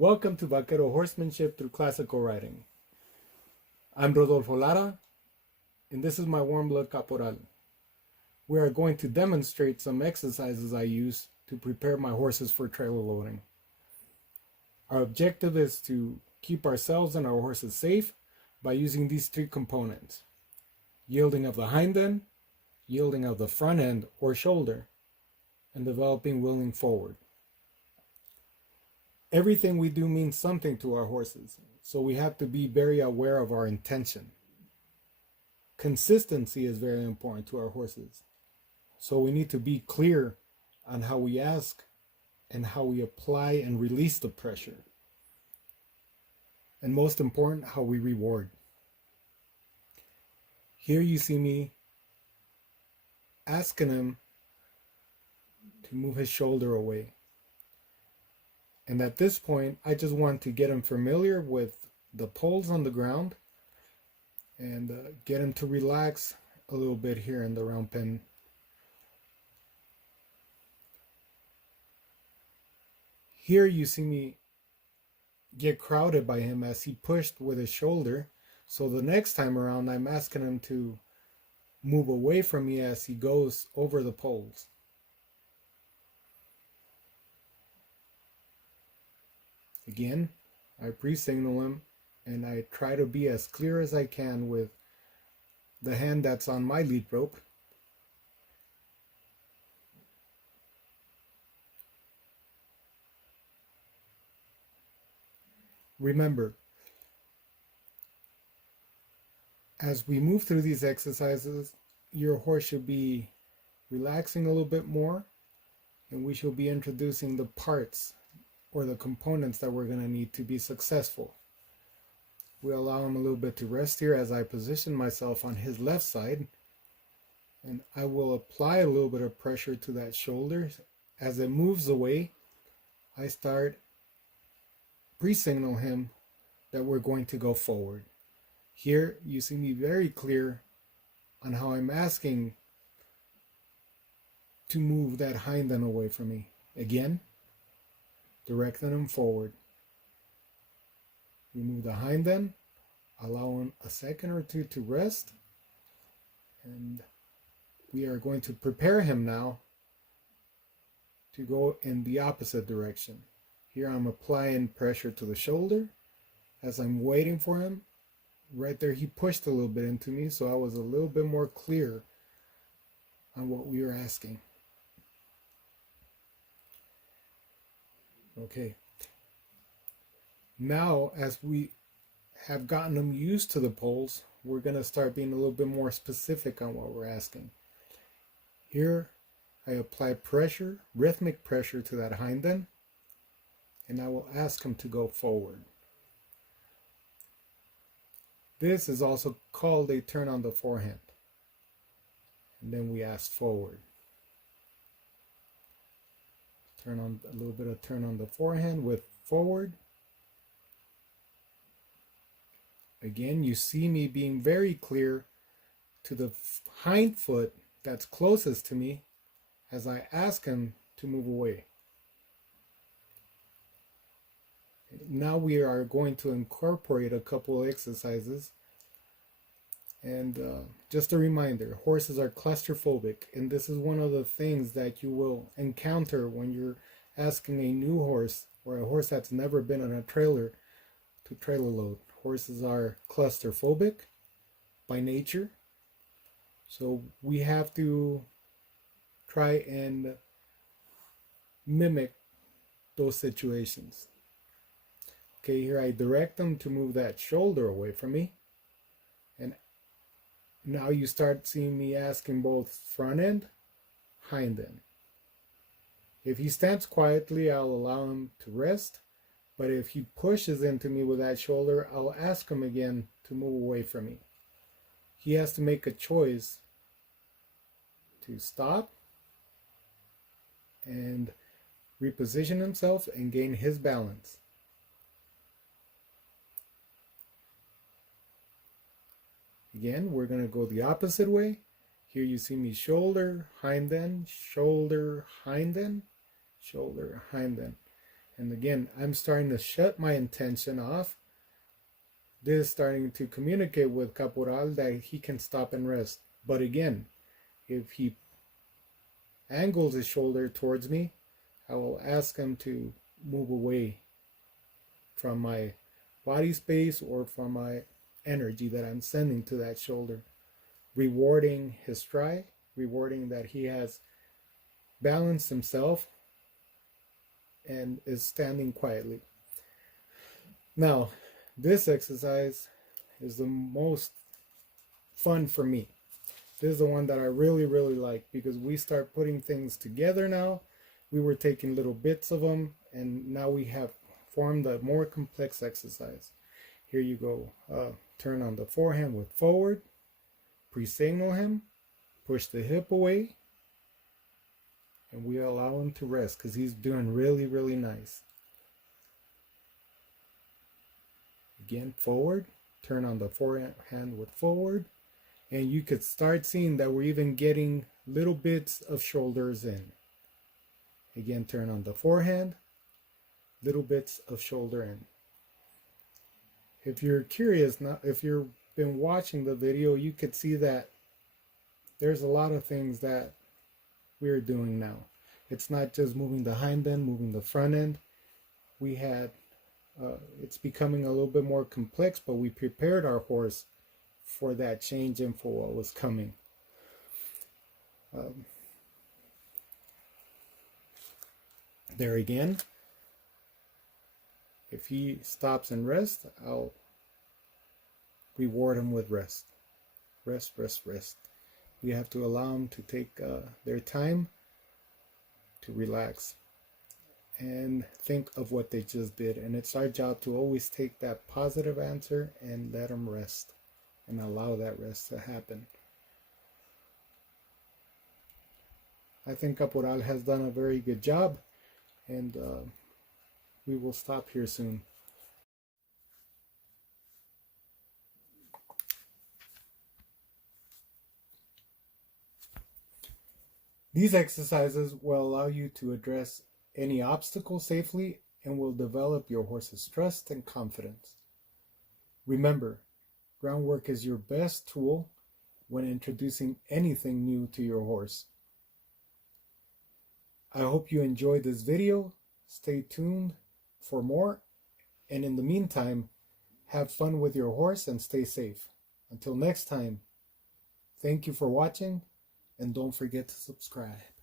Welcome to Vaquero Horsemanship through Classical Riding. I'm Rodolfo Lara, and this is my warm blood caporal. We are going to demonstrate some exercises I use to prepare my horses for trailer loading. Our objective is to keep ourselves and our horses safe by using these three components: yielding of the hind end, yielding of the front end or shoulder, and developing willing forward. Everything we do means something to our horses, so we have to be very aware of our intention. Consistency is very important to our horses, so we need to be clear on how we ask and how we apply and release the pressure. And most important, how we reward. Here you see me asking him to move his shoulder away. And at this point, I just want to get him familiar with the poles on the ground and get him to relax a little bit here in the round pen. Here you see me get crowded by him as he pushed with his shoulder. So the next time around, I'm asking him to move away from me as he goes over the poles. Again, I pre-signal him and I try to be as clear as I can with the hand that's on my lead rope. Remember, as we move through these exercises, your horse should be relaxing a little bit more, and we should be introducing the parts or the components that we're going to need to be successful. We allow him a little bit to rest here as I position myself on his left side, and I will apply a little bit of pressure to that shoulder. As it moves away, I start pre-signal him that we're going to go forward. Here you see me very clear on how I'm asking to move that hind end away from me. Again, directing him forward. We move the hind end, allow him a second or two to rest, and we are going to prepare him now to go in the opposite direction. Here I'm applying pressure to the shoulder as I'm waiting for him. Right there he pushed a little bit into me, so I was a little bit more clear on what we were asking. Okay. Now, as we have gotten them used to the poles, we're going to start being a little bit more specific on what we're asking. Here, I apply pressure, rhythmic pressure to that hind end, and I will ask him to go forward. This is also called a turn on the forehand. And then we ask forward. Turn on a little bit of turn on the forehand with forward. Again, you see me being very clear to the hind foot that's closest to me as I ask him to move away. Now we are going to incorporate a couple of exercises. And just a reminder, horses are claustrophobic, and this is one of the things that you will encounter when you're asking a new horse or a horse that's never been on a trailer to trailer load. Horses are claustrophobic by nature, so we have to try and mimic those situations. Okay, here I direct them to move that shoulder away from me, and now you start seeing me asking both front end, hind end. If he stands quietly, I'll allow him to rest. But if he pushes into me with that shoulder, I'll ask him again to move away from me. He has to make a choice to stop and reposition himself and gain his balance. Again, we're going to go the opposite way. Here you see me shoulder, hind end, shoulder, hind end, shoulder, hind end. And again, I'm starting to shut my intention off. This is starting to communicate with Caporal that he can stop and rest. But again, if he angles his shoulder towards me, I will ask him to move away from my body space or from my energy that I'm sending to that shoulder, rewarding his stride, rewarding that he has balanced himself and is standing quietly. Now, this exercise is the most fun for me. This is the one that I really, really like because we start putting things together now. We were taking little bits of them, and now we have formed a more complex exercise. Here you go. Turn on the forehand with forward, pre-signal him, push the hip away, and we allow him to rest because he's doing really, really nice. Again, forward, turn on the forehand with forward, and you could start seeing that we're even getting little bits of shoulders in. Again, turn on the forehand, little bits of shoulder in. If you're curious, if you've been watching the video, you could see that there's a lot of things that we're doing now. It's not just moving the hind end, moving the front end. We had, it's becoming a little bit more complex, but we prepared our horse for that change and for what was coming. There again, if he stops and rests, I'll reward him with rest. Rest, rest, rest. We have to allow them to take their time to relax and think of what they just did. And it's our job to always take that positive answer and let them rest and allow that rest to happen. I think Caporal has done a very good job, and we will stop here soon. These exercises will allow you to address any obstacle safely and will develop your horse's trust and confidence. Remember, groundwork is your best tool when introducing anything new to your horse. I hope you enjoyed this video. Stay tuned for more, and in the meantime, have fun with your horse and stay safe. Until next time, thank you for watching, and don't forget to subscribe.